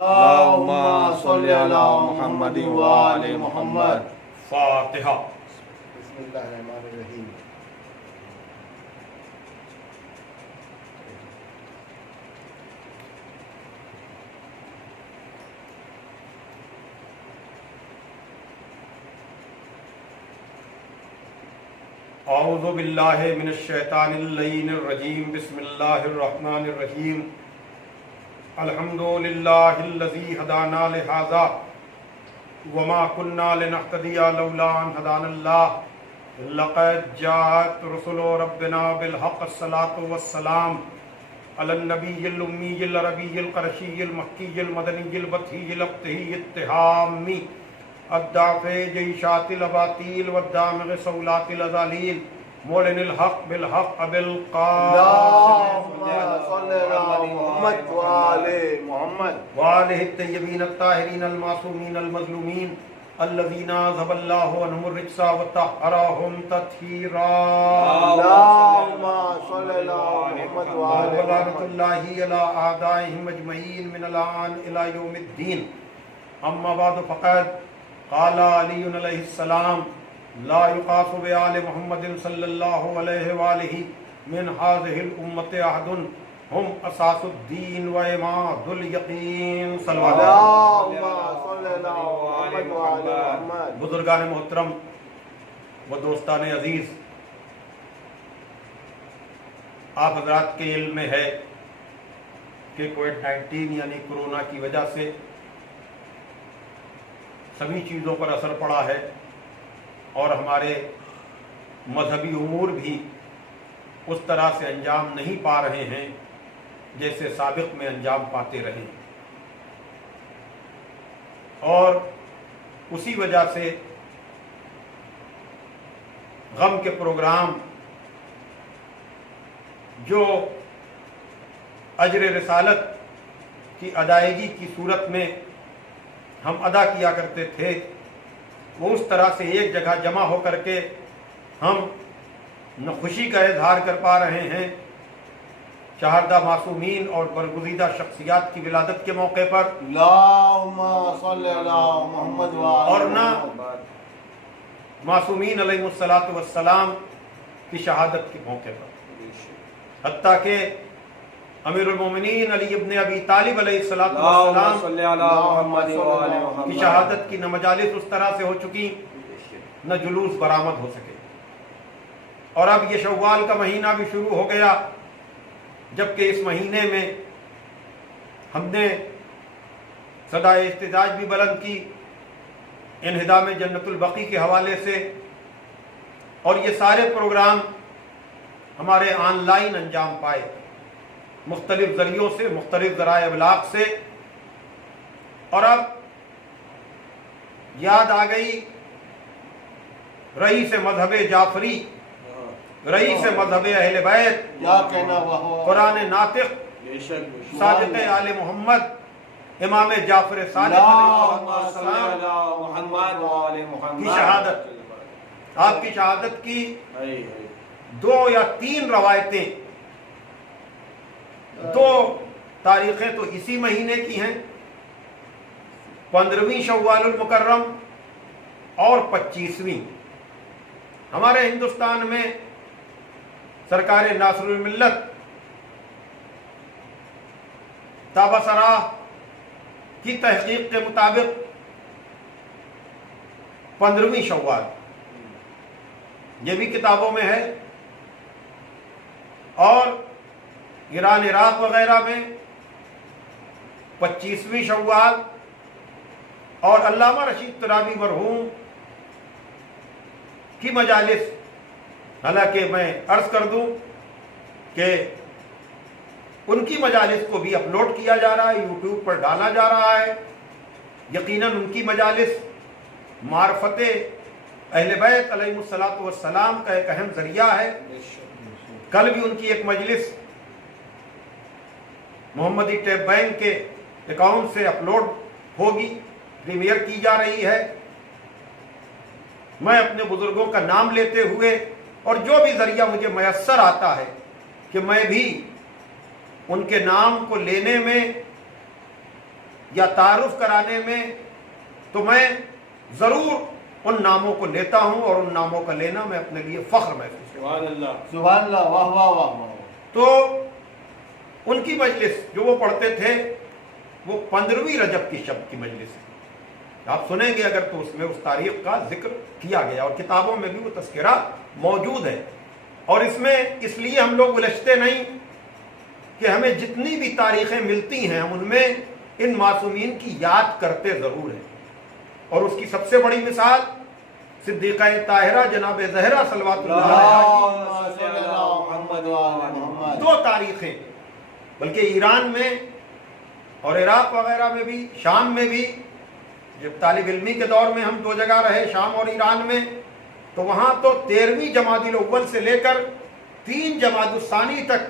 اللہم صلی علی محمد وآل محمد۔ فاتحہ۔ بسم اللہ الرحمن الرحیم۔ اعوذ باللہ من الشیطان اللعین الرجیم، بسم اللہ الرحمن الرحیم۔ الحمد للہ الذی ہدانا لہذا وما كنا لنهتدی لولا ان هدانا اللہ لقد جاءت رسل ربنا بالحق الصلاة والسلام علی النبی الامی العربی القرشی المکی المدنی البطحی الابتحی التہامی الدافع جیشات الاباطیل والدامغ صولات الازالیل مولن الحق بالحق بالقادر اللہم صلی علی محمد وآل محمد وآلہ الطیبین الطاہرین المعصومین المظلومین الذین اذھب اللہ عنہم الرجس وطہرہم تطہیرا۔ اللہم صلی علی محمد وآل ولعنۃ محمد۔ اللہ علی اعدائہم اجمعین من الآن الی یوم الدین۔ اما بعد فقد قال علی علیہ السلام لا یقاس بآل محمد صلی اللہ علیہ وآلہ من هذه الامة احد ہم اساس الدین و عماد الیقین صلی اللہ علیہ اللہم صلی علی محمد وآل محمد۔ بزرگان محترم و دوستان عزیز، آپ حضرات کے علم میں ہے کہ کووڈ-19 یعنی کرونا کی وجہ سے سبھی چیزوں پر اثر پڑا ہے اور ہمارے مذہبی امور بھی اس طرح سے انجام نہیں پا رہے ہیں جیسے سابق میں انجام پاتے رہے، اور اسی وجہ سے غم کے پروگرام جو اجر رسالت کی ادائیگی کی صورت میں ہم ادا کیا کرتے تھے، وہ اس طرح سے ایک جگہ جمع ہو کر کے ہم نہ خوشی کا اظہار کر پا رہے ہیں شہادہ معصومین اور برگزیدہ شخصیات کی ولادت کے موقع پر، اللہم صلی علی محمد وآل اور نہ محمد۔ معصومین علیہ الصلاۃ والسلام کی شہادت کے موقع پر، حتیٰ کہ امیر المومنین علی ابن ابی طالب علیہ الصلاۃ والسلام کی شہادت کی نہ مجالس اس طرح سے ہو چکی نہ جلوس برآمد ہو سکے، اور اب یہ شوال کا مہینہ بھی شروع ہو گیا، جبکہ اس مہینے میں ہم نے صدائے احتجاج بھی بلند کی انہدام جنت البقیع کے حوالے سے، اور یہ سارے پروگرام ہمارے آن لائن انجام پائے مختلف ذریعوں سے، مختلف ذرائع ابلاغ سے، اور اب یاد آ گئی رئیس مذہب جعفری، رئیس مذہب اہل بیت، کیا کہنا وہ قرآن ناطق، صادق آل محمد، امام جعفر صادق علیہ السلام کی شہادت۔ آپ کی شہادت کی 2 یا 3 روایتیں، 2 تاریخیں تو اسی مہینے کی ہیں، 15ویں شوال المکرم اور 25ویں۔ ہمارے ہندوستان میں سرکار ناصر الملت تابسراہ کی تحقیق کے مطابق 15ویں شوال، یہ بھی کتابوں میں ہے، اور ایران عراق وغیرہ میں 25ویں شوال، اور علامہ رشید ترابی مرحوم کی مجالس، حالانکہ میں عرض کر دوں کہ ان کی مجالس کو بھی اپلوڈ کیا جا رہا ہے، یوٹیوب پر ڈالا جا رہا ہے، یقیناً ان کی مجالس معرفت اہل بیت علیہ الصلاۃ والسلام کا ایک اہم ذریعہ ہے۔ کل بھی ان کی ایک مجلس محمدی ٹیپ بینک کے اکاؤنٹ سے اپلوڈ ہوگی، پریمیئر کی جا رہی ہے۔ میں اپنے بزرگوں کا نام لیتے ہوئے اور جو بھی ذریعہ مجھے میسر آتا ہے کہ میں بھی ان کے نام کو لینے میں یا تعارف کرانے میں تو میں ضرور ان ناموں کو لیتا ہوں، اور ان ناموں کا لینا میں اپنے لیے فخر محسوس کرتا ہوں۔ سبحان اللہ، سبحان اللہ، واہ واہ واہ واہ۔ تو ان کی مجلس جو وہ پڑھتے تھے وہ 15ویں رجب کی شب کی مجلس ہے، آپ سنیں گے اگر تو اس میں اس تاریخ کا ذکر کیا گیا، اور کتابوں میں بھی وہ تذکرہ موجود ہے۔ اور اس میں اس لیے ہم لوگ الجھتے نہیں کہ ہمیں جتنی بھی تاریخیں ملتی ہیں ہم ان میں ان معصومین کی یاد کرتے ضرور ہیں، اور اس کی سب سے بڑی مثال صدیقہ طاہرہ جناب زہرا صلوات اللہ علیہا اللہم صلی علی محمد و آل محمد۔ دو تاریخیں، بلکہ ایران میں اور عراق وغیرہ میں بھی، شام میں بھی، جب طالب علمی کے دور میں ہم 2 جگہ رہے، شام اور ایران میں، تو وہاں تو 13ویں جمادی الاول سے لے کر 3 جمادی الثانی تک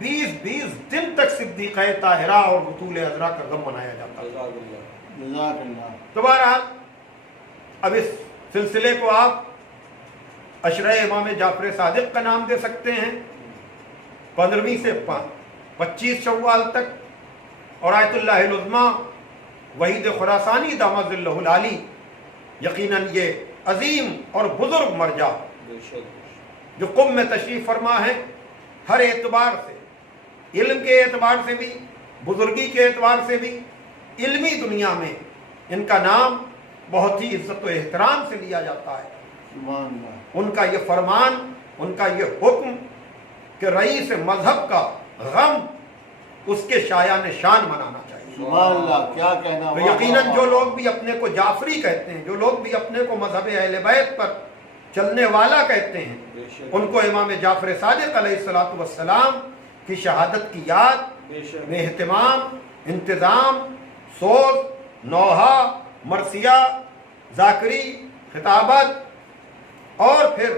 20 دن تک صدیقہ طاہرہ اور بطول عذرا کا غم منایا جاتا ہے۔ جزاک اللہ۔ تو بہرحال اب اس سلسلے کو آپ عشرہ امام جعفر صادق کا نام دے سکتے ہیں، 15ویں سے 25 شوال تک، اور آیت اللہ العظمیٰ وحید خراسانی دامت ظلہ العالی، یقیناً یہ عظیم اور بزرگ مرجع جو قم میں تشریف فرما ہے، ہر اعتبار سے، علم کے اعتبار سے بھی، بزرگی کے اعتبار سے بھی، علمی دنیا میں ان کا نام بہت ہی عزت و احترام سے لیا جاتا ہے۔ سبحان اللہ۔ ان کا یہ فرمان، ان کا یہ حکم کہ رئیس مذہب کا غم اس کے شایان شان منانا چاہیے۔ سبحان اللہ، کیا کہنا۔ تو یقیناً جو لوگ بھی اپنے کو جعفری کہتے ہیں، جو لوگ بھی اپنے کو مذہب اہل بیت پر چلنے والا کہتے ہیں، ان کو امام جعفر صادق علیہ الصلوۃ والسلام کی شہادت کی یاد میں اہتمام، انتظام، سوز، نوحہ، مرثیہ، ذاکری، خطابت، اور پھر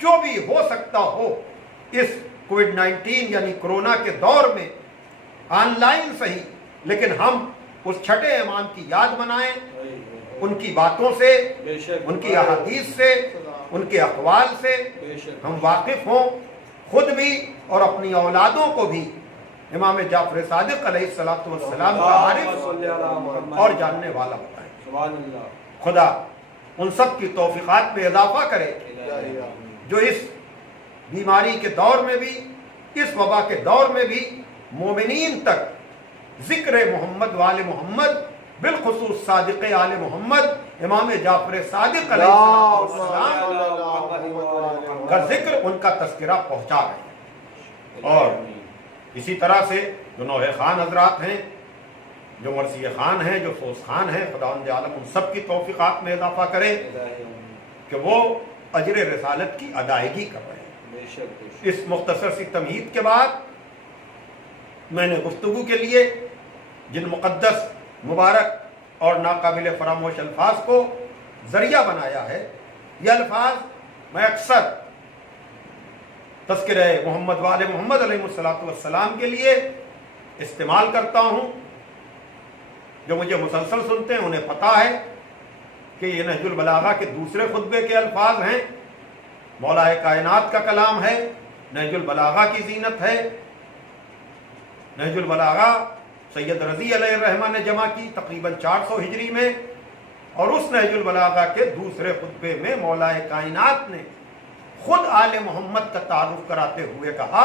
جو بھی ہو سکتا ہو اس کووڈ-19 یعنی کرونا کے دور میں آن لائن صحیح، لیکن ہم اس چھٹے امام کی یاد منائیں، ان کی باتوں سے، ان کی احادیث سے، ان کے اقوال سے ہم واقف ہوں، خود بھی اور اپنی اولادوں کو بھی امام جعفر صادق علیہ السلام کا عارف اور جاننے والا بتائیں۔ سبحان اللہ۔ خدا ان سب کی توفیقات میں اضافہ کرے جو اس بیماری کے دور میں بھی، اس وبا کے دور میں بھی مومنین تک ذکر محمد وآل محمد، بالخصوص صادق آل محمد امام جعفر صادق علیہ السلام کا ذکر، ان کا تذکرہ پہنچا رہے ہیں۔ اور اسی طرح سے جو نوح خان حضرات ہیں، جو مرثیہ خان ہیں، جو سوز خان ہیں، خداوند عالم ان سب کی توفیقات میں اضافہ کرے کہ وہ اجر رسالت کی ادائیگی کر رہے ہیں۔ اس مختصر سی تمہید کے بعد میں نے گفتگو کے لیے جن مقدس، مبارک اور ناقابل فراموش الفاظ کو ذریعہ بنایا ہے، یہ الفاظ میں اکثر تذکرہ محمد وآل محمد علیہ السلام کے لیے استعمال کرتا ہوں۔ جو مجھے مسلسل سنتے ہیں انہیں پتہ ہے کہ یہ نہج البلاغہ کے دوسرے خطبے کے الفاظ ہیں، مولا کائنات کا کلام ہے، نہج البلاغہ کی زینت ہے۔ نہج البلاغہ سید رضی علیہ الرحمہ نے جمع کی تقریباً 400 ہجری میں، اور اس نہج البلاغہ کے دوسرے خطبے میں مولا کائنات نے خود آل محمد کا تعارف کراتے ہوئے کہا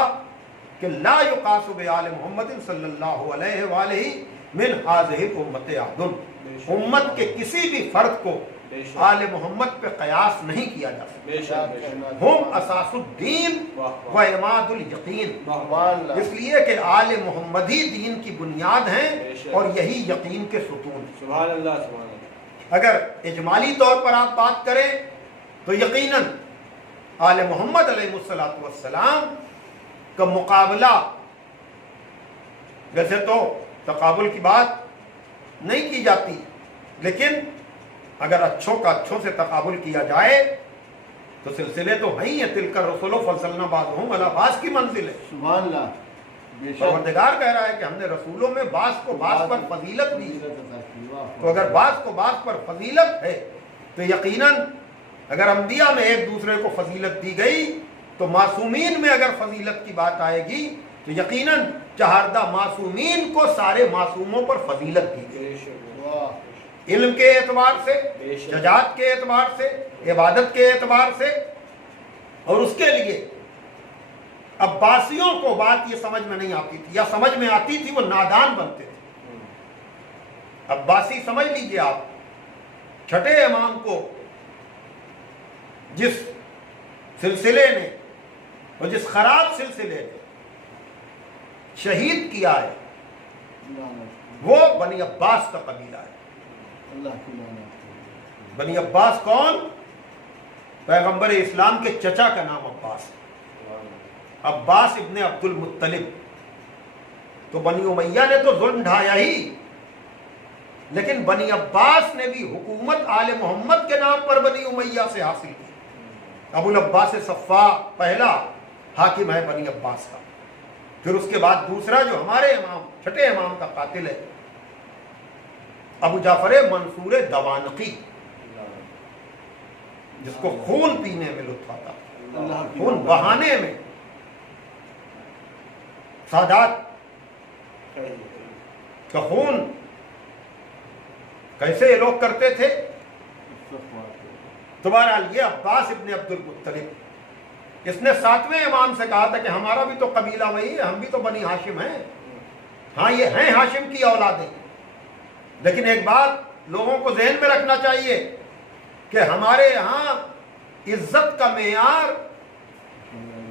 کہ لا یقاس بآل محمد صلی اللہ علیہ وآلہ من ہذہ الامۃ احد، امت کے کسی بھی فرد کو آل محمد پہ قیاس نہیں کیا جا سکتا۔ ہم اساس الدین و عماد الیقین، اس لیے کہ آل محمد ہی دین کی بنیاد ہیں اور یہی یقین کے ستون ہیں۔ سبحان اللہ، سبحان اللہ۔ اگر اجمالی طور پر آپ بات کریں تو یقیناً آل محمد علیہ السلام کا مقابلہ، ویسے تو تقابل کی بات نہیں کی جاتی، لیکن اگر اچھوں کا اچھوں سے تقابل کیا جائے تو سلسلے تو ہیں، تلک الرسل فضلنا بعضهم علی بعض کی منزل ہے۔ سبحان اللہ، بے شک۔ پروردگار کہہ رہا ہے کہ ہم نے رسولوں میں بعض کو بعض پر فضیلت دی، تو اگر بعض کو بعض پر فضیلت ہے تو یقیناً اگر انبیاء میں ایک دوسرے کو فضیلت دی گئی تو معصومین میں اگر فضیلت کی بات آئے گی تو یقیناً چہاردہ معصومین کو سارے معصوموں پر فضیلت دی گئی، بے شک واہ علم کے اعتبار سے، بے شک شجاعت کے اعتبار سے، عبادت کے اعتبار سے۔ اور اس کے لیے عباسیوں کو بات یہ سمجھ میں نہیں آتی تھی، یا سمجھ میں آتی تھی وہ نادان بنتے تھے۔ عباسی سمجھ لیجئے آپ، چھٹے امام کو جس سلسلے نے اور جس خراب سلسلے نے شہید کیا ہے وہ بنی عباس کا قبیلہ ہے۔ اللہ کی لعنت۔ بنی عباس کون؟ پیغمبر اسلام کے چچا کا نام عباس ہے، عباس ابن عبد المطلب۔ تو بنی امیہ نے تو ظلم ڈھایا ہی، لیکن بنی عباس نے بھی حکومت آل محمد کے نام پر بنی امیہ سے حاصل کی۔ ابو العباس صفا پہلا حاکم ہے بنی عباس کا، پھر اس کے بعد دوسرا جو ہمارے امام چھٹے امام کا قاتل ہے ابو جعفر منصور دوانقی، جس کو خون پینے میں لطف آتا، اللہ کی خون بہانے میں۔ سادات کا خون کیسے یہ لوگ کرتے تھے؟ تو بہرحال یہ عباس ابن عبد المطلب، اس نے 7ویں امام سے کہا تھا کہ ہمارا بھی تو قبیلہ وہی ہے، ہم بھی تو بنی ہاشم ہیں۔ ہاں یہ ہیں ہاشم کی اولادیں، لیکن ایک بات لوگوں کو ذہن میں رکھنا چاہیے کہ ہمارے یہاں عزت کا معیار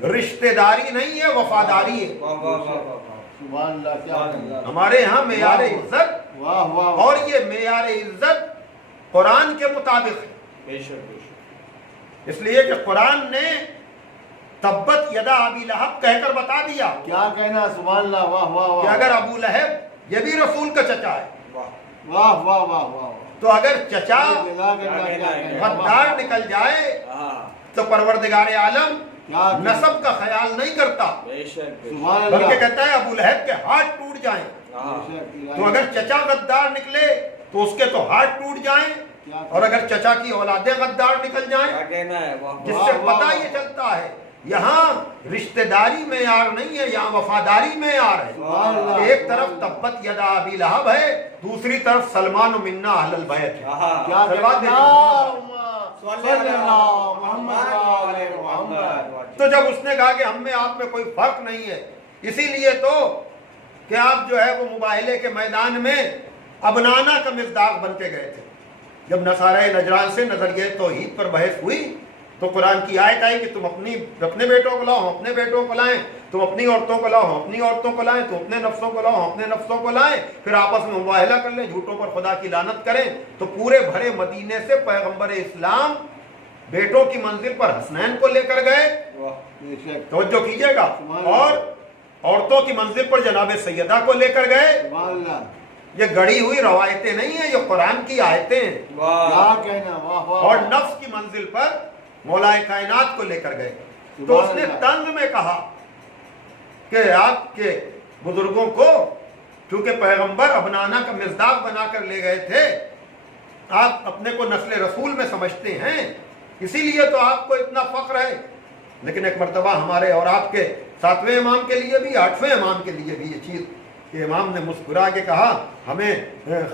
رشتہ داری نہیں ہے، وفاداری ہے۔ واہ واہ واہ واہ سبحان اللہ، کیا کہنا۔ ہمارے ہاں معیار عزت، واہ واہ اور یہ معیار عزت قرآن کے مطابق ہے، بے شک بے شک اس لیے کہ قرآن نے تبت یدا ابی لہب کہہ کر بتا دیا کیا کہنا، سبحان اللہ، واہ واہ کہ واہ اگر ابو لہب یہ بھی رسول کا چچا ہے، واہ واہ واہ واہ واہ۔ تو اگر چچا جزاک اللہ، کیا کہنا۔ غدار نکل جائے ہاں تو پروردگار عالم کیا کہنا۔ نسب کا خیال نہیں کرتا، بے شک بے سبحان شک اللہ۔ بلکہ کہتا ہے ابو لہب کے ہاتھ ٹوٹ جائیں۔ ہاں تو اگر چچا غدار نکلے تو اس کے تو ہاتھ ٹوٹ جائیں، اور اگر چچا کی اولادیں غدار نکل جائیں، کیا کہنا ہے، واہ جس واہ سے پتہ یہ چلتا ہے یہاں رشتہ داری معیار نہیں ہے، یہاں وفاداری معیار ہے۔ سبحان اللہ۔ ایک طرف تبت یدا ابی لہب ہے، دوسری طرف سلمان و منا اہل البیت ہے۔ ہاں کیا سلوات کہنا۔ دے صلی اللہ محمد وعلى محمد۔ تو جب اس نے کہا کہ ہم میں آپ میں کوئی فرق نہیں ہے، اسی لیے تو کہ آپ جو ہے وہ مباہلے کے میدان میں ابنانا کا مصداق بن کے گئے تھے۔ جب نصارہ نجران سے نظریہ توحید پر بحث ہوئی تو قرآن کی آیت آئی کہ تم اپنے بیٹوں کو لاؤ، ہم اپنے بیٹوں کو لائیں، تم اپنی عورتوں کو لاؤ، ہم اپنی عورتوں کو لائیں، تم اپنے نفسوں کو لاؤ، ہم اپنے نفسوں کو لائیں، پھر آپس میں مباہلہ کر لیں، جھوٹوں پر خدا کی لعنت کریں۔ تو پورے بھرے مدینے سے پیغمبر اسلام بیٹوں کی منزل پر حسنین کو لے کر گئے، واہ بے شک، توجہ کیجئے گا، اور عورتوں کی منزل پر جناب سیدہ کو لے کر گئے۔ سبحان اللہ۔ یہ گڑی ہوئی روایتیں نہیں ہیں، یہ قرآن کی آیتیں ہیں۔ واہ کیا کہنا، واہ واہ۔ اور نفس کی منزل پر مولا کائنات کو لے کر گئے۔ تو اس نے طنز میں کہا کہ آپ کے بزرگوں کو چونکہ پیغمبر ابنانا کا مصداق بنا کر لے گئے تھے، آپ اپنے کو نسل رسول میں سمجھتے ہیں، اسی لیے تو آپ کو اتنا فخر ہے۔ لیکن ایک مرتبہ ہمارے اور آپ کے 7ویں امام کے لیے بھی 8ویں امام کے لیے بھی یہ چیز کہ امام نے مسکرا کے کہا ہمیں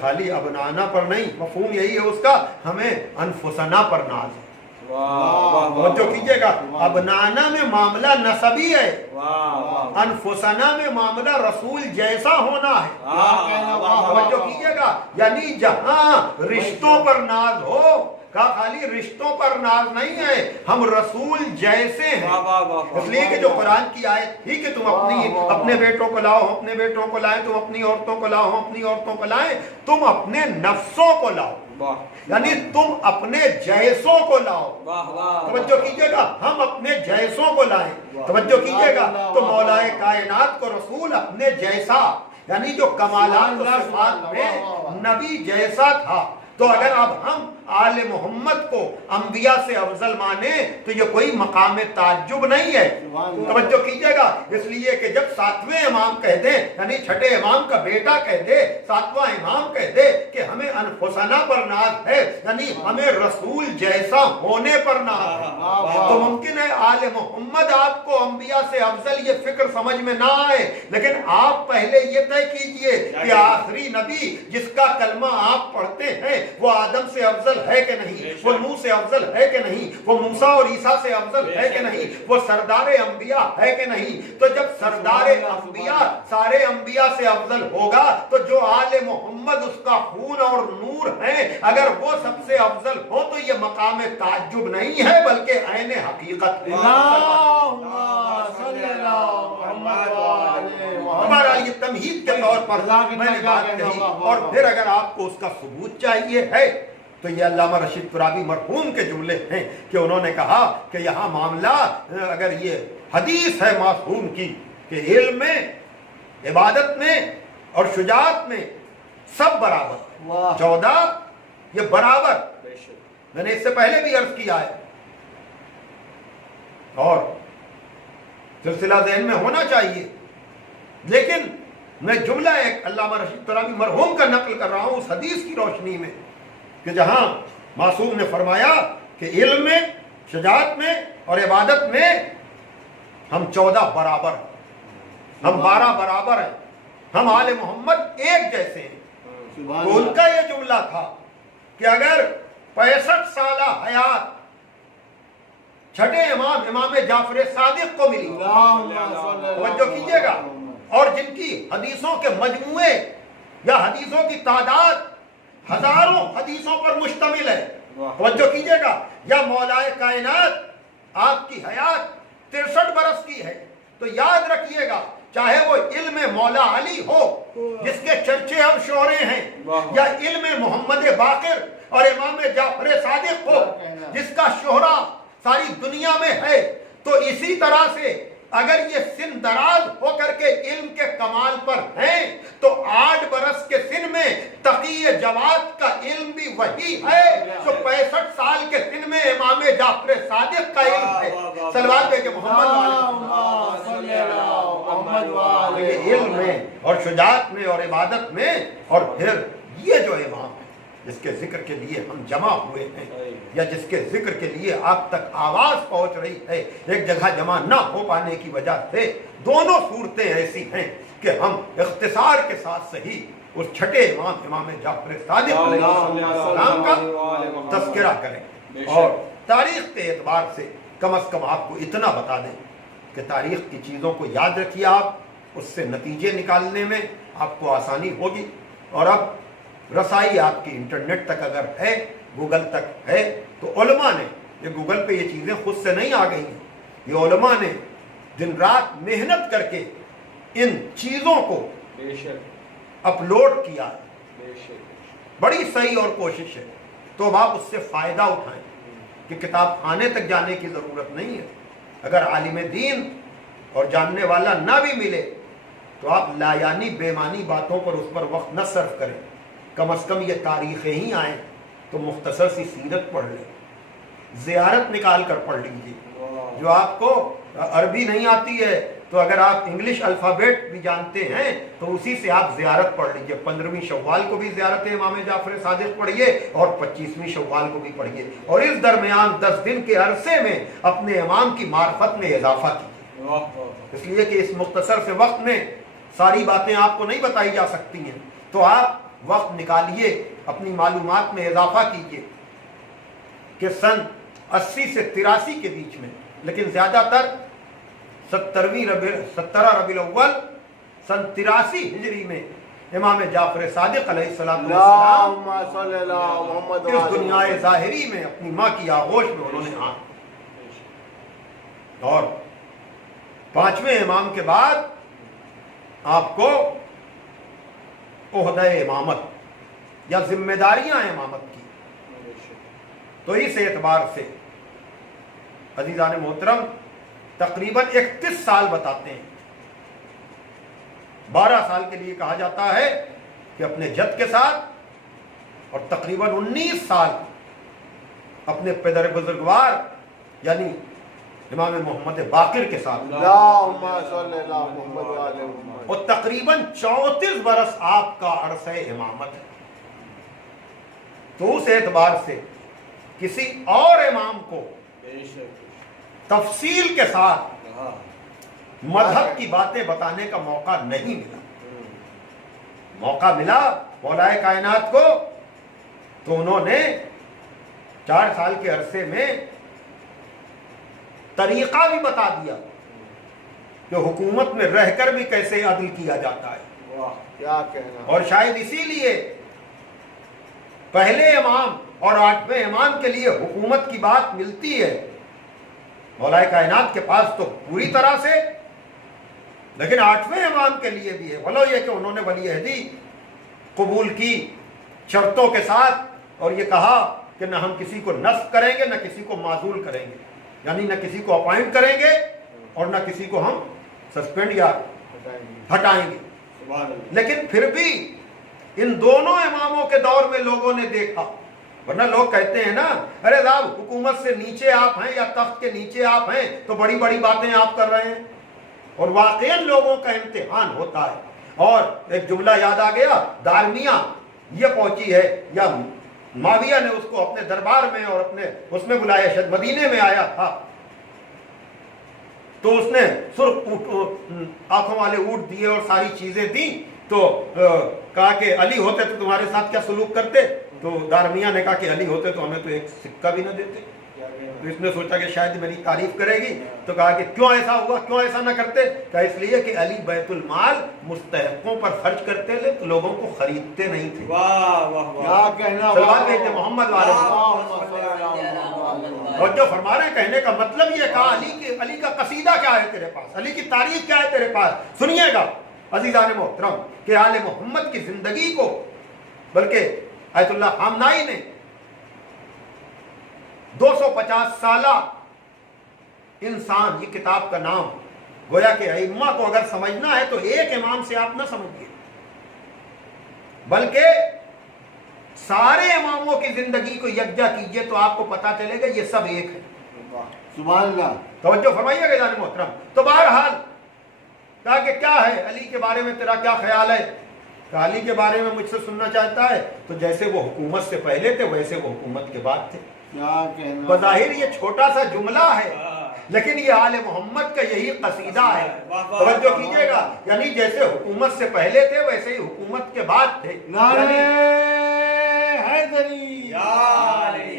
خالی ابنانا پر نہیں، مفہوم یہی ہے اس کا، ہمیں انفسنا پر ناز ہے۔ واہ واہ توجہ کیجئے گا، ابنانا میں معاملہ نسبی ہے، واہ انفسنا میں معاملہ رسول جیسا ہونا ہے۔ توجہ کیجئے گا، یعنی جہاں رشتوں پر ناز ہو، کہا خالی رشتوں پر ناز نہیں ہے، ہم رسول جیسے ہیں۔ اس لیے کہ جو قرآن کی آیت ہی کہ تم اپنے بیٹوں کو لاؤ، ہم اپنے بیٹوں کو لائیں، تم اپنی عورتوں کو لاؤ، ہم اپنی عورتوں کو لائیں، تم اپنے نفسوں کو لاؤ، یعنی تم اپنے جیسوں کو لاؤ۔ توجہ کیجئے گا، ہم اپنے جیسوں کو لائیں، توجہ کیجئے گا، تو مولا کائنات کو رسول اپنے جیسا، یعنی جو کمالات و صفات میں نبی جیسا تھا۔ تو اگر اب ہم آل محمد کو انبیاء سے افضل مانیں تو یہ کوئی مقام تعجب نہیں ہے۔ توجہ کیجئے گا، اس لیے کہ جب 7ویں امام کہہ دیں، یعنی چھٹے امام کا بیٹا کہہ دے، 7واں امام کہہ دے کہ ہمیں انفسنا پر ناز ہے، یعنی ہمیں رسول جیسا ہونے پر ناز ہے۔ تو ممکن ہے آل محمد آپ کو انبیاء سے افضل یہ فکر سمجھ میں نہ آئے، لیکن آپ پہلے یہ طے کیجئے کہ آخری نبی جس کا کلمہ آپ پڑھتے ہیں وہ آدم سے افضل ہے کہ نہیں، وہ نوح سے افضل ہے کہ نہیں، وہ موسیٰ اور عیسیٰ سے افضل ہے کہ نہیں، وہ سردار انبیاء ہے کہ نہیں۔ تو جب سردار انبیاء سارے انبیاء سے افضل ہوگا تو جو آل محمد اس کا خون اور نور ہیں اگر وہ سب سے افضل ہو تو یہ مقام تعجب نہیں ہے بلکہ عین حقیقت ہے۔ ہمارا یہ تمہید کے طور پر میں نے بات کہی، اور پھر اگر آپ کو اس کا ثبوت چاہیے ہے تو یہ علامہ رشید ترابی مرحوم کے جملے ہیں کہ انہوں نے کہا کہ یہاں معاملہ اگر یہ حدیث ہے معصوم کی کہ علم میں، عبادت میں اور شجاعت میں سب برابر، 14 یہ برابر، میں نے اس سے پہلے بھی عرض کیا ہے اور سلسلہ ذہن میں ہونا چاہیے، لیکن میں جملہ ایک علامہ رشید ترابی مرحوم کا نقل کر رہا ہوں اس حدیث کی روشنی میں کہ جہاں معصوم نے فرمایا کہ علم میں، شجاعت میں اور عبادت میں ہم 14 برابر ہیں، ہم 12 برابر ہیں، ہم آل محمد ایک جیسے ہیں۔ تو ان کا یہ جملہ تھا کہ اگر 65 سالہ حیات چھٹے امام جعفر صادق کو ملی، توجہ کیجئے گا، اور جن کی حدیثوں کے مجموعے یا حدیثوں کی تعداد ہزاروں حدیثوں پر مشتمل ہے، توجہ کیجئے گا، یا مولائے کائنات آپ کی حیات 63 برس کی ہے، تو یاد رکھیے گا چاہے وہ علم مولا علی ہو جس کے چرچے اب شہرے ہیں، یا علم محمد باقر اور امام جعفر صادق ہو جس کا شہرہ ساری دنیا میں ہے، تو اسی طرح سے اگر یہ سن دراز ہو کر کے علم کے کمال پر ہیں تو 8 برس کے سن میں تقی جواد کا علم بھی وہی ہے جو 65 سال کے سن میں امام جعفر صادق کا علم ہے۔ صلوات دے کہ محمد علم میں اور شجاعت میں اور عبادت میں، اور پھر یہ جو امام ہے جس کے ذکر کے لیے ہم جمع ہوئے ہیں یا جس کے ذکر کے لیے آپ تک آواز پہنچ رہی ہے، ایک جگہ جمع نہ ہو پانے کی وجہ سے دونوں صورتیں ایسی ہیں کہ ہم اختصار کے ساتھ صحیح اس چھٹے امام جعفر صادق علیہ السلام کا تذکرہ کریں، اور تاریخ کے اعتبار سے کم از کم آپ کو اتنا بتا دیں کہ تاریخ کی چیزوں کو یاد رکھیے، آپ اس سے نتیجے نکالنے میں آپ کو آسانی ہوگی۔ اور اب رسائی آپ کی انٹرنیٹ تک اگر ہے، گوگل تک ہے، تو علماء نے یہ گوگل پہ یہ چیزیں خود سے نہیں آ گئی ہیں، یہ علماء نے دن رات محنت کر کے ان چیزوں کو اپلوڈ کیا ہے، بڑی صحیح اور کوشش ہے، تو اب آپ اس سے فائدہ اٹھائیں کہ کتاب خانے تک جانے کی ضرورت نہیں ہے۔ اگر عالم دین اور جاننے والا نہ بھی ملے تو آپ لایانی بے معنی باتوں پر اس پر وقت نہ صرف کریں، کم از کم یہ تاریخیں ہی آئیں تو مختصر سی سیرت پڑھ لیں، زیارت نکال کر پڑھ لیجیے۔ جو آپ کو عربی نہیں آتی ہے تو اگر آپ انگلش الفابیٹ بھی جانتے ہیں تو اسی سے آپ زیارت پڑھ لیجیے۔ 15ویں شوال کو بھی زیارت امام جعفر صادق پڑھیے اور 25ویں شوال کو بھی پڑھیے، اور اس درمیان 10 دن کے عرصے میں اپنے امام کی معرفت میں اضافہ کیجیے، اس لیے کہ اس مختصر سے وقت میں ساری باتیں آپ کو نہیں بتائی جا سکتی ہیں، تو آپ وقت نکالیے، اپنی معلومات میں اضافہ کیجیے کہ سن 80 سے 83 کے بیچ میں، لیکن زیادہ تر 17 ربیع الاول سن 83 ہجری میں امام جعفر صادق علیہ السلام اس دنیا ظاہری میں اپنی ماں کی آغوش میں انہوں نے آنا، اور 5ویں امام کے بعد آپ کو عہدہ امامت یا ذمہ داریاں امامت کی، تو اس اعتبار سے عزیزان محترم تقریباً 31 سال بتاتے ہیں، 12 سال کے لیے کہا جاتا ہے کہ اپنے جد کے ساتھ، اور تقریباً 19 سال اپنے پدر بزرگوار یعنی امام محمد باقر کے ساتھ، اور تقریباً 34 برس آپ کا عرصہ امامت ہے۔ تو اس اعتبار سے کسی اور امام کو بے شک تفصیل کے ساتھ ہاں مذہب کی باتیں بتانے کا موقع نہیں ملا. موقع ملا مولا کائنات کو تو انہوں نے 4 سال کے عرصے میں طریقہ بھی بتا دیا کہ حکومت میں رہ کر بھی کیسے عدل کیا جاتا ہے. واہ کیا کہنا. اور شاید اسی لیے پہلے امام اور 8ویں امام کے لیے حکومت کی بات ملتی ہے مولا کائنات کے پاس تو پوری طرح سے, لیکن 8ویں امام کے لیے بھی ہے. ولو یہ کہ انہوں نے ولی عہدی قبول کی شرطوں کے ساتھ, اور یہ کہا کہ نہ ہم کسی کو نصب کریں گے نہ کسی کو معزول کریں گے, یعنی نہ کسی کو اپوائنٹ کریں گے اور نہ کسی کو ہم سسپینڈ یا ہٹائیں گے. سبحان اللہ. لیکن پھر بھی ان دونوں اماموں کے دور میں لوگوں نے دیکھا, ورنہ لوگ کہتے ہیں نا ارے صاحب حکومت سے نیچے آپ ہیں یا تخت کے نیچے آپ ہیں تو بڑی بڑی باتیں آپ کر رہے ہیں, اور واقعا لوگوں کا امتحان ہوتا ہے. اور ایک جملہ یاد آ گیا, دارمیہ یہ پہنچی ہے یا معاویہ نے اس کو اپنے دربار میں اور اپنے اس میں بلایا, شاید مدینے میں آیا تھا, تو اس نے سرخ آنکھوں والے اونٹ دیے اور ساری چیزیں دیں, تو کہا کہ علی ہوتے تو تمہارے ساتھ کیا سلوک کرتے, تو دارمیہ نے کہا کہ علی ہوتے تو ہمیں تو ایک سکہ بھی نہ دیتے. تو اس نے سوچا کہ شاید میری تعریف کرے گی, تو کہا کہ کیوں ایسا ہوا, کیوں ایسا نہ کرتے, کہا اس لیے کہ علی بیت المال مستحقوں پر خرچ کرتے لے تو لوگوں کو خریدتے نہیں تھے. واہ واہ واہ. کیا کہنا. صلوات بھیجتے محمد والے. اور جو فرما رہے ہیں کہنے کا مطلب یہ کہا علی کا قصیدہ کیا ہے تیرے پاس, علی کی تعریف کیا ہے تیرے پاس, سنیے گا عزیزان محترم کہ آل محمد کی زندگی کو, بلکہ آیت اللہ خامنائی نے 250 سالہ انسان, یہ کتاب کا نام, گویا کہ ائمہ کو اگر سمجھنا ہے تو ایک امام سے آپ نہ سمجھیے, بلکہ سارے اماموں کی زندگی کو یکجا کیجئے تو آپ کو پتا چلے گا یہ سب ایک ہے. سبحان اللہ. توجہ فرمائیے گا عزیزان محترم. تو بہرحال کہا کہ کیا ہے علی کے بارے میں تیرا کیا خیال ہے, کہ علی کے بارے میں مجھ سے سننا چاہتا ہے, تو جیسے وہ حکومت سے پہلے تھے ویسے وہ حکومت کے بعد تھے. کیا کہنا. بظاہر یہ چھوٹا سا جملہ ہے لیکن یہ آل محمد کا یہی قصیدہ ہے. توجہ کیجئے گا, یعنی جیسے حکومت سے پہلے تھے ویسے ہی حکومت کے بعد تھے. حیدری.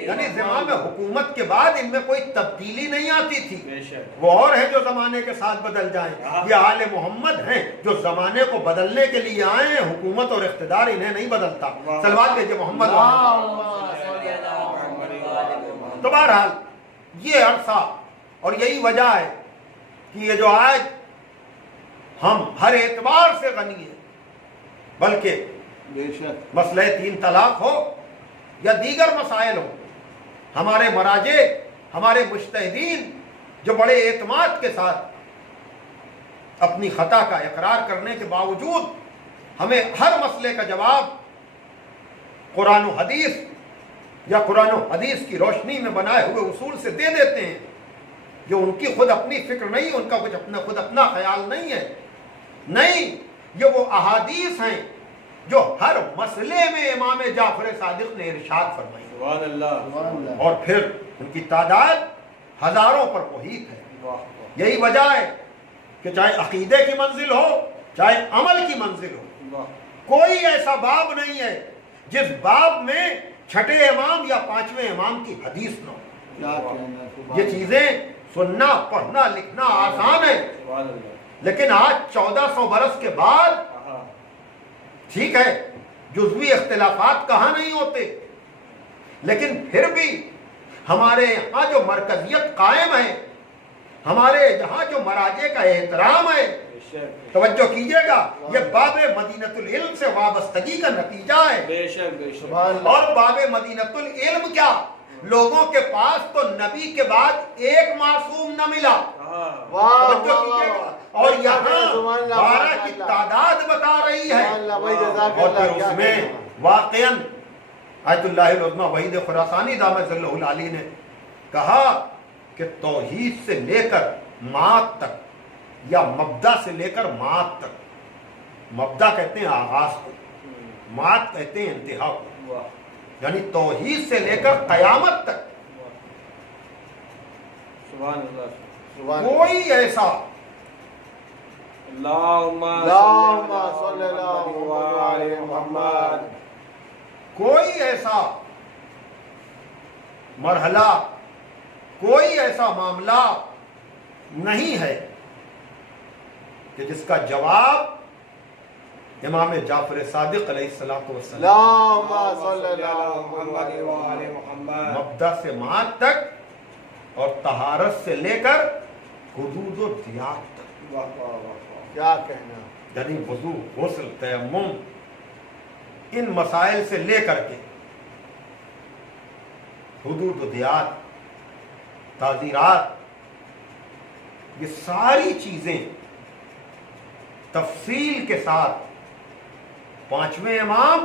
یعنی زمانہ حکومت کے بعد ان میں کوئی تبدیلی نہیں آتی تھی. بے شک. وہ اور ہیں جو زمانے کے ساتھ بدل جائیں, یہ آل محمد ہیں جو زمانے کو بدلنے کے لیے آئے ہیں, حکومت اور اقتدار انہیں نہیں بدلتا. صلوات بھیجئے محمد والے. تو بہرحال یہ عرصہ اور یہی وجہ ہے کہ یہ جو آج ہم ہر اعتبار سے غنی ہیں, بلکہ بے شک. مسئلہ 3 طلاق ہو یا دیگر مسائل ہو, ہمارے مراجع, ہمارے مجتہدین جو بڑے اعتماد کے ساتھ اپنی خطا کا اقرار کرنے کے باوجود ہمیں ہر مسئلے کا جواب قرآن و حدیث یا قرآن و حدیث کی روشنی میں بنائے ہوئے اصول سے دے دیتے ہیں, جو ان کی خود اپنی فکر نہیں, ان کا کچھ خود اپنا خیال نہیں ہے. نہیں, یہ وہ احادیث ہیں جو ہر مسئلے میں امام جعفر صادق نے ارشاد فرمائی. سبحان اللہ. سبحان اللہ. اور پھر ان کی تعداد ہزاروں پر محیط ہے. یہی وجہ ہے کہ چاہے عقیدے کی منزل ہو چاہے عمل کی منزل ہو, کوئی ایسا باب نہیں ہے جس باب میں چھٹے امام یا 5ویں امام کی حدیث نہ ہو. کیا کہنا. یہ چیزیں سننا, پڑھنا, لکھنا آسان ہے, سبحان اللہ. لیکن آج 1400 برس کے بعد, ٹھیک ہے جزوی اختلافات کہاں نہیں ہوتے, لیکن پھر بھی ہمارے یہاں جو مرکزیت قائم ہے, ہمارے یہاں جو مراجع کا احترام ہے, توجہ کیجئے گا, یہ باب مدینۃ العلم سے وابستگی کا نتیجہ ہے. بے شک بے شک. اور باب مدینۃ العلم کیا, لوگوں کے پاس تو نبی کے بعد ایک معصوم نہ ملا. توجہ کیجئے گا, اور یہاں 12 کی تعداد بتا رہی ہے, اور پھر اس میں واقعاً آیت اللہ العظمیٰ وحید خراسانی دامت ظلہ العالی نے کہا کہ توحید سے لے کر مات تک, یا مبدا سے لے کر مات تک, مبدا کہتے ہیں آغاز کو, مات کہتے ہیں انتہا کو, یعنی توحید سے لے کر قیامت تک سبحان اللہ سبحان کوئی ایسا اللہم صلی اللہ علیہ محمد کوئی ایسا مرحلہ، کوئی ایسا معاملہ نہیں ہے کہ جس کا جواب امام جعفر صادق علیہ السلام اللہم صلی اللہ محمد وآل محمد مبدا سے معاد تک اور طہارت سے لے کر حدود و دیات تک، واہ واہ واہ واہ کیا کہنا یعنی وضو، غسل، تیمم، ان مسائل سے لے کر کے حدود و دیات، تعزیرات، یہ ساری چیزیں تفصیل کے ساتھ پانچویں امام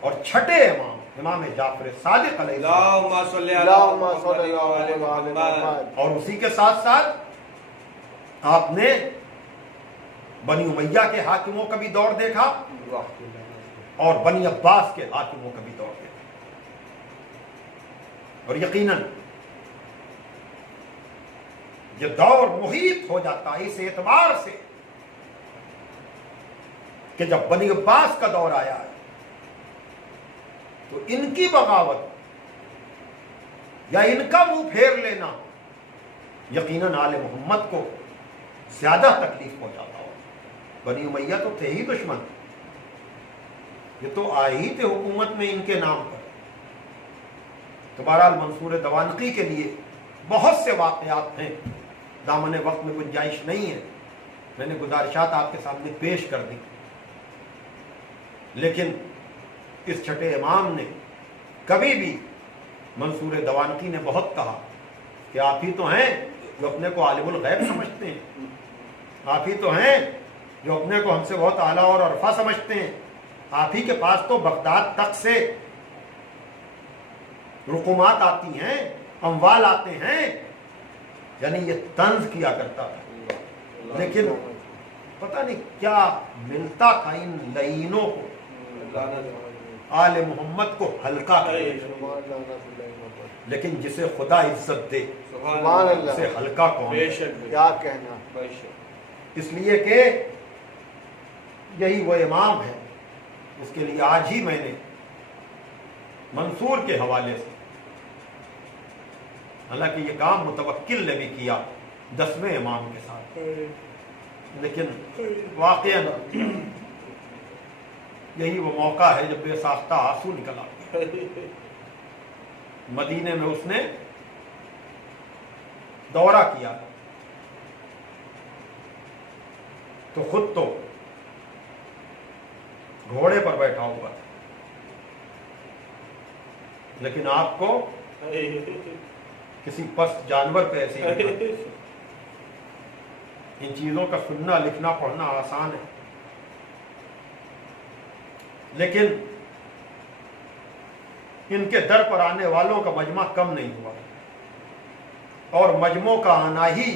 اور چھٹے امام امام جعفر صادق علیہ السلام اللہم صلی اللہم اللہ صلی اللہ وآل علیہ محمد محمد اور اسی کے ساتھ ساتھ آپ نے بنی امیہ کے حاکموں کا بھی دور دیکھا اور بنی عباس کے حاکموں کا بھی دور دیکھا، اور یقیناً یہ دور محیط ہو جاتا ہے اس اعتبار سے کہ جب بنی عباس کا دور آیا ہے تو ان کی بغاوت یا ان کا منہ پھیر لینا یقیناً آل محمد کو زیادہ تکلیف پہنچاتا ہو۔ بنی امیہ تو تھے ہی دشمن، یہ تو آئے ہی تھے حکومت میں ان کے نام پر۔ تو بہرحال منصور دوانقی کے لیے بہت سے واقعات ہیں، دامن وقت میں گنجائش نہیں ہے، میں نے گزارشات آپ کے سامنے پیش کر دی، لیکن اس چھٹے امام نے کبھی بھی منصور دوانقی نے بہت کہا کہ آپ ہی تو ہیں جو اپنے کو عالم الغیب سمجھتے ہیں، آپ ہی تو ہیں جو اپنے کو ہم سے بہت اعلیٰ اور عرفہ سمجھتے ہیں، آپ ہی کے پاس تو بغداد تک سے رقومات آتی ہیں، اموال آتے ہیں، یعنی یہ طنز کیا کرتا تھا۔ لیکن پتہ نہیں کیا ملتا تھا ان لعینوں کو، آل محمد کو ہلکا کرے، لیکن جسے خدا عزت دے سبحان اللہ، اسے ہلکا کون بے ہے؟ شک کیا کہنا بے شک اس لیے کہ یہی وہ امام ہے اس کے لیے آج ہی میں نے منصور کے حوالے سے، حالانکہ یہ کام متوکل نے بھی کیا 10ویں امام کے ساتھ، لیکن واقعا یہی وہ موقع ہے جب بے ساختہ آنسو نکل آتے۔ مدینے میں اس نے دورہ کیا تو خود تو گھوڑے پر بیٹھا ہوا تھا، لیکن آپ کو کسی پست جانور پہ ایسے ہی بٹھا۔ ان چیزوں کا سننا، لکھنا، پڑھنا آسان ہے، لیکن ان کے در پر آنے والوں کا مجمع کم نہیں ہوا، اور مجمعوں کا آنا ہی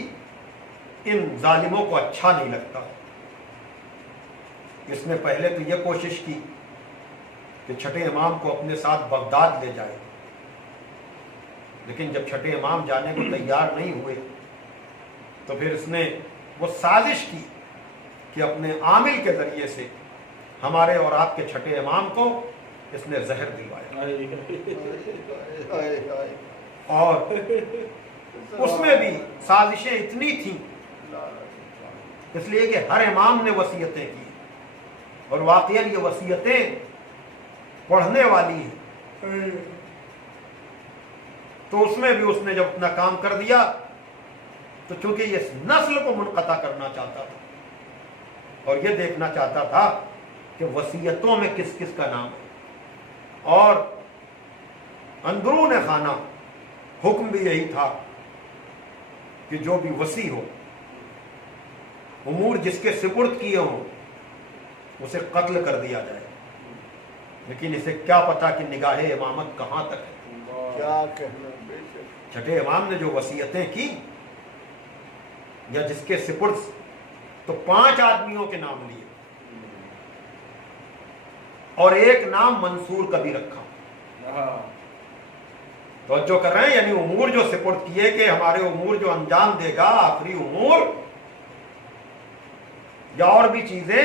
ان ظالموں کو اچھا نہیں لگتا۔ اس نے پہلے تو یہ کوشش کی کہ چھٹے امام کو اپنے ساتھ بغداد لے جائے، لیکن جب چھٹے امام جانے کو تیار نہیں ہوئے تو پھر اس نے وہ سازش کی کہ اپنے عامل کے ذریعے سے ہمارے اور آپ کے چھٹے امام کو اس نے زہر دلوایا، اور اس میں بھی سازشیں اتنی تھیں اس لیے کہ ہر امام نے وصیتیں کی، اور واقعاً یہ وصیتیں پڑھنے والی ہیں، تو اس میں بھی اس نے جب اپنا کام کر دیا تو چونکہ یہ نسل کو منقطع کرنا چاہتا تھا اور یہ دیکھنا چاہتا تھا کہ وصیتوں میں کس کس کا نام ہے، اور اندرون خانہ حکم بھی یہی تھا کہ جو بھی وصی ہو، امور جس کے سپرد کیے ہوں، اسے قتل کر دیا جائے، لیکن اسے کیا پتا کہ نگاہ امامت کہاں تک ہے۔ کیا کہنا بے شک چھٹے امام نے جو وصیتیں کی یا جس کے سپرد، تو 5 آدمیوں کے نام لیے اور ایک نام منصور کا بھی رکھا، توجہ کر رہے ہیں؟ یعنی امور جو سپرد کیے کہ ہمارے امور جو انجام دے گا آخری امور یا اور بھی چیزیں،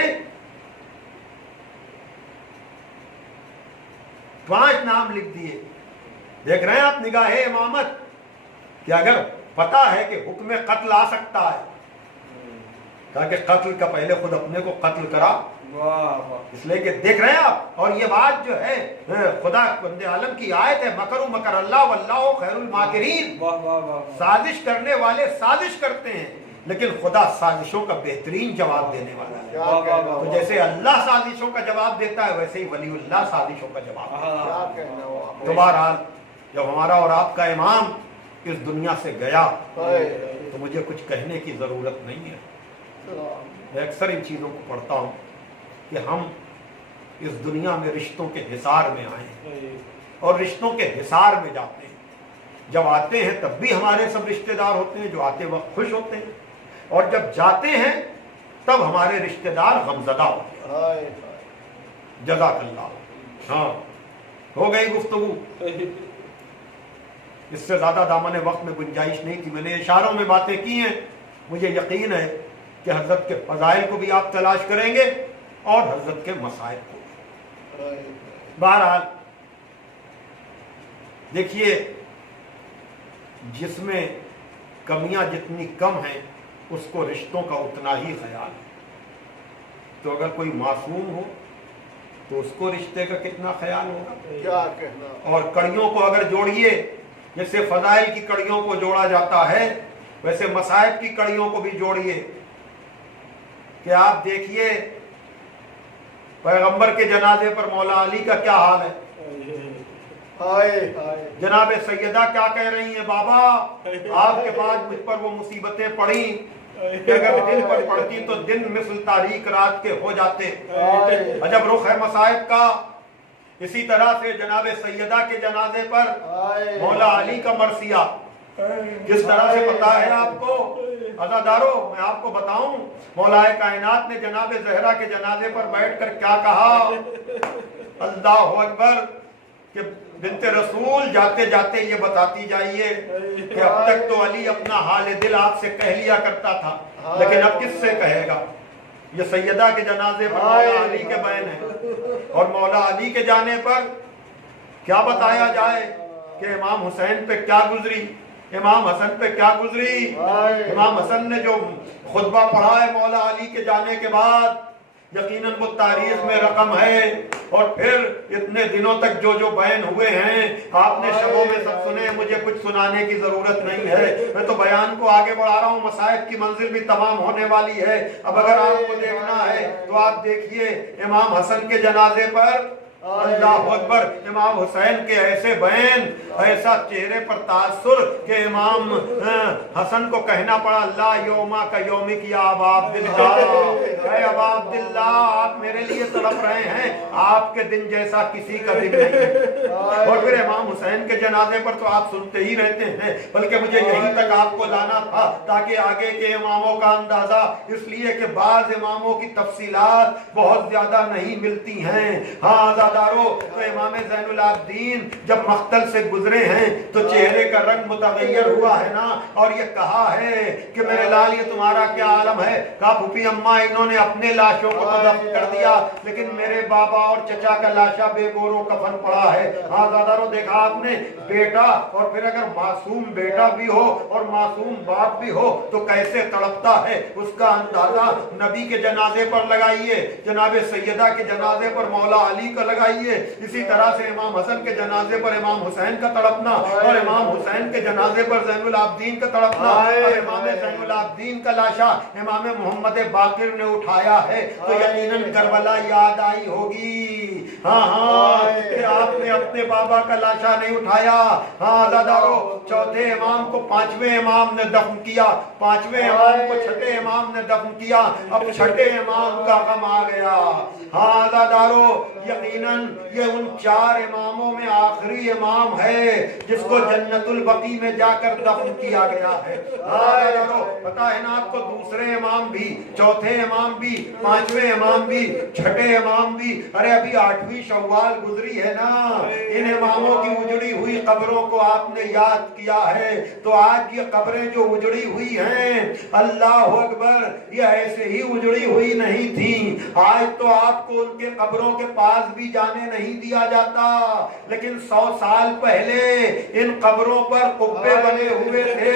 5 نام لکھ دیے۔ دیکھ رہے ہیں آپ نگاہ امامت کہ اگر پتا ہے کہ حکم قتل آ سکتا ہے، کہا کہ قتل کا پہلے خود اپنے کو قتل کرا، اس لیے کہ دیکھ رہے ہیں آپ۔ اور یہ بات جو ہے خدا بند عالم کی آیت ہے، مکروا مکر اللہ واللہ خیر الماکرین، سازش کرنے والے سازش کرتے ہیں لیکن خدا سازشوں کا بہترین جواب دینے والا ہے۔ تو جیسے اللہ سازشوں کا جواب دیتا ہے ویسے ہی ولی اللہ سازشوں کا جواب دیتا ہے۔ تو بہرحال جب ہمارا اور آپ کا امام اس دنیا سے گیا تو مجھے کچھ کہنے کی ضرورت نہیں ہے۔ میں اکثر ان چیزوں کو پڑھتا ہوں کہ ہم اس دنیا میں رشتوں کے حصار میں آئے اور رشتوں کے حصار میں جاتے ہیں۔ جب آتے ہیں تب بھی ہمارے سب رشتہ دار ہوتے ہیں جو آتے وقت خوش ہوتے ہیں، اور جب جاتے ہیں تب ہمارے رشتہ دار غمزدہ ہوتے ہیں۔ جزاک اللہ۔ ہاں ہو گئی گفتگو، اس سے زیادہ دامن وقت میں گنجائش نہیں تھی۔ میں نے اشاروں میں باتیں کی ہیں، مجھے یقین ہے کہ حضرت کے فضائل کو بھی آپ تلاش کریں گے اور حضرت کے مسائل کو۔ بہرحال دیکھیے، جس میں کمیاں جتنی کم ہیں اس کو رشتوں کا اتنا ہی خیال ہے۔ تو اگر کوئی معصوم ہو تو اس کو رشتے کا کتنا خیال ہوگا، کیا کہنا۔ اور کڑیوں کو اگر جوڑیے، جیسے فضائل کی کڑیوں کو جوڑا جاتا ہے ویسے مصائب کی کڑیوں کو بھی جوڑیے کہ آپ دیکھیے پیغمبر کے جنازے پر مولا علی کا کیا حال ہے، جناب سیدہ کیا کہہ رہی ہیں، بابا آپ کے بعد مجھ پر وہ مصیبتیں پڑیں کہ اگر دن پر پڑتی تو دن مثل تاریک رات کے ہو جاتے۔ عجب رخ ہے مصائب کا۔ اسی طرح سے جناب سیدہ کے جنازے پر مولا علی کا مرثیہ کس طرح سے پتا ہے آپ کو عزادارو؟ میں آپ کو بتاؤں، مولا کائنات نے جناب زہرا کے جنازے پر بیٹھ کر کیا کہا، اللہ اکبر، کہ بنت رسول جاتے جاتے یہ بتاتی جائیے کہ اب تک تو علی اپنا حال دل آپ سے کہہ لیا کرتا تھا لیکن اب کس سے کہے گا۔ یہ سیدہ کے جنازے پر مولا علی کے بیان ہے، اور مولا علی کے جانے پر کیا بتایا جائے کہ امام حسین پہ کیا گزری، امام حسن پہ کیا گزری۔ امام حسن نے جو خطبہ پڑھا ہے مولا علی کے جانے کے بعد یقیناً وہ تاریخ میں رقم ہے، اور پھر اتنے دنوں تک جو جو بیان ہوئے ہیں آپ نے شبوں میں سب سنے، مجھے کچھ سنانے کی ضرورت نہیں ہے، میں تو بیان کو آگے بڑھا رہا ہوں، مصائب کی منزل بھی تمام ہونے والی ہے۔ اب اگر آپ کو دیکھنا ہے تو آپ دیکھیے امام حسن کے جنازے پر اللہ اکبر، امام حسین کے ایسے بیان، ایسا چہرے پر تاثر کہ امام حسن کو کہنا پڑا، اللہ یوما کا یومک یا ابا عبداللہ، اے ابا عبداللہ آپ میرے لیے تڑپ رہے ہیں، آپ کے دن جیسا کسی کا دن نہیں ہے۔ اور پھر امام حسین کے جنازے پر تو آپ سنتے ہی رہتے ہیں، بلکہ مجھے یہیں تک آپ کو لانا تھا تاکہ آگے کے اماموں کا اندازہ، اس لیے کہ بعض اماموں کی تفصیلات بہت زیادہ نہیں ملتی ہیں۔ ہاں تو امام زین العابدین جب مقتل سے گزرے ہیں تو چہرے کا رنگ متغیر ہوا ہے نا، اور یہ کہا ہے کہ میرے لال یہ تمہارا کیا عالم ہے، کہا پھوپھی اماں انہوں نے اپنے لاشوں کو تو دفن کر دیا لیکن میرے بابا اور چچا کا لاشا بے گور و کفن پڑا ہے۔ ہاں زادارو دیکھا آپ نے بیٹا، اور پھر اگر معصوم بیٹا بھی ہو اور معصوم باپ بھی ہو تو کیسے تڑپتا ہے، اس کا اندازہ نبی کے جنازے پر لگائیے، جناب سیدہ کے جنازے پر مولا علی کا لگائیے، اسی طرح سے امام حسن کے جنازے پر امام حسین کا تڑپنا، اور امام حسین کے جنازے پر زین العابدین کا تڑپنا، اور امام زین العابدین کا لاشا امام محمد باقر نے اٹھایا ہے تو یقیناً کربلا یاد آئی ہوگی۔ ہاں کہ آپ نے اپنے بابا کا لاشا نہیں اٹھایا۔ ہاں عزادارو، چوتھے امام کو پانچویں امام نے دفن کیا، پانچویں امام کو چھٹے امام نے دفن کیا، اب چھٹے امام کا غم آ گیا۔ ہاں عزادارو، یقیناً یہ ان 4 اماموں میں آخری امام ہے جس کو جنت البقیع میں جا کر دفن کیا گیا ہے۔ پتا ہے نا آپ کو، دوسرے امام بھی، چوتھے امام بھی، پانچویں امام بھی، چھٹے امام بھی، ارے ابھی 8ویں شوال گزری ہے نا، ان اماموں کی اجڑی ہوئی قبروں کو آپ نے یاد کیا ہے تو آج یہ قبریں جو اجڑی ہوئی ہیں اللہ اکبر یہ ایسے ہی اجڑی ہوئی نہیں تھی، آج تو آپ کو ان کے قبروں کے پاس بھی جانے نہیں دیا جاتا، لیکن 100 سال پہلے ان قبروں پر قبے بنے ہوئے تھے،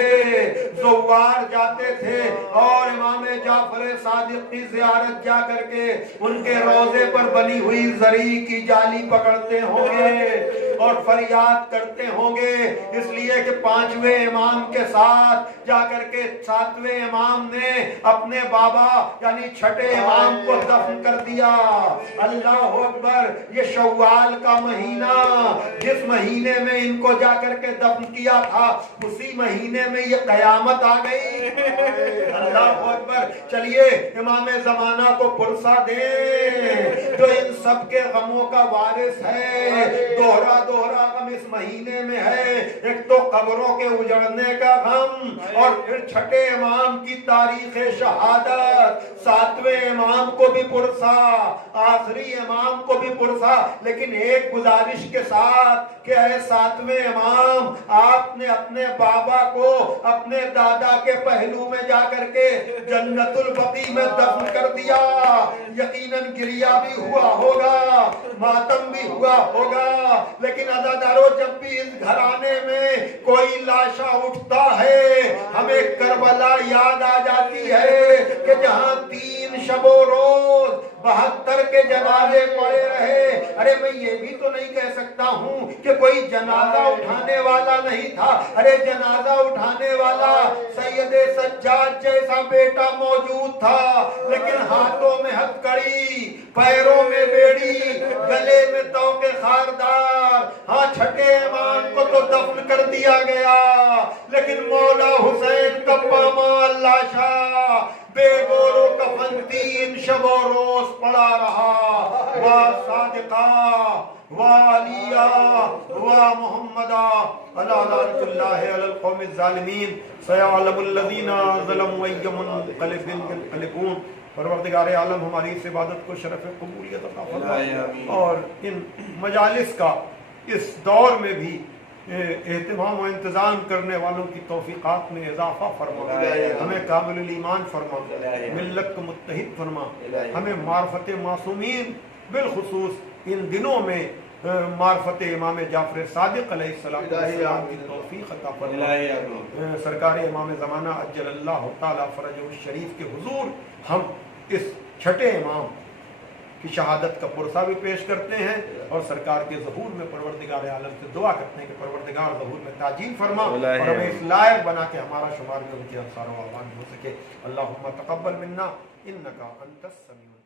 زوار جاتے تھے اور امام جعفر صادق کی زیارت جا کر کے ان کے روضے پر بنی ہوئی زری کی جالی پکڑتے ہوں گے اور فریاد کرتے ہوں گے، اس لیے کہ 5ویں امام کے ساتھ جا کر کے 7ویں امام نے اپنے بابا یعنی 6ٹھے امام کو دفن کر دیا۔ اللہ اکبر، یہ شوال کا مہینہ جس مہینے میں ان کو جا کر کے دفن کیا تھا اسی مہینے میں یہ قیامت آ گئی۔ اللہ اکبر، چلیے امام زمانہ کو پرسہ دیں جو ان سب کے غموں کا وارث ہے، دوہرا غم اس مہینے میں ہے، ایک تو قبروں کے اجڑنے کا غم اور پھر 6ٹھے امام کی تاریخ شہادت، 7ویں امام کو بھی پرسا، آخری امام کو بھی پرسا، لیکن ایک گزارش کے ساتھ کہ اے 7ویں امام آپ نے اپنے بابا کو اپنے دادا کے پہلو میں جا کر کے جنت البقیع میں دفن کر دیا، یقیناً گریہ بھی ہوا ہوگا، ماتم بھی ہوا ہوگا، لیکن عزادارو جب بھی اس گھرانے میں کوئی لاشا اٹھتا ہے ہمیں کربلا یاد آ جاتی ہے کہ جہاں 3 شب و روز 72 کے جنازے پڑے رہے۔ ارے میں یہ بھی تو نہیں کہہ سکتا ہوں کہ کوئی جنازہ اٹھانے والا نہیں تھا، ارے جنازہ اٹھانے والا سید سجاد جیسا بیٹا موجود تھا، لیکن ہاتھوں میں ہتھکڑی، پیروں میں بیڑی، گلے میں توق خاردار، ہاں 6ٹھے امام کو تو دفن کر دیا گیا، لیکن مولا حسین کا پامال لاشا بے گور و کفن 3 شب و روز پڑا رہا۔ وا صادقہ وا علیہ وا محمدہ الا لعنۃ اللہ علی القوم الظالمین سیعلم الذین ظلموا ای منقلب ینقلبون۔ پروردگار عالم ہماری اس عبادت کو شرف قبولیت عطا فرما اور ان مجالس کا اس دور میں بھی اہتمام و انتظام کرنے والوں کی توفیقات میں اضافہ فرما، ہمیں کامل الایمان فرما، ملت کو متحد فرما، ہمیں معرفت معصومین بالخصوص ان دنوں میں معرفت امام جعفر صادق علیہ السلام کی توفیق عطا فرما۔ سرکار امام زمانہ عجل اللہ تعالی فرجہ الشریف کے حضور ہم اس 6ٹھے امام کی شہادت کا پرسہ بھی پیش کرتے ہیں اور سرکار کے ظہور میں پروردگار عالم سے دعا کرتے ہیں کہ پروردگار ظہور میں تعجیل فرما اور ہمیں اس لائق بنا کے ہمارا شمار بھی ان کے انصار و اعوان ہو سکے۔ اللہم تقبل منا انکا انت السمیع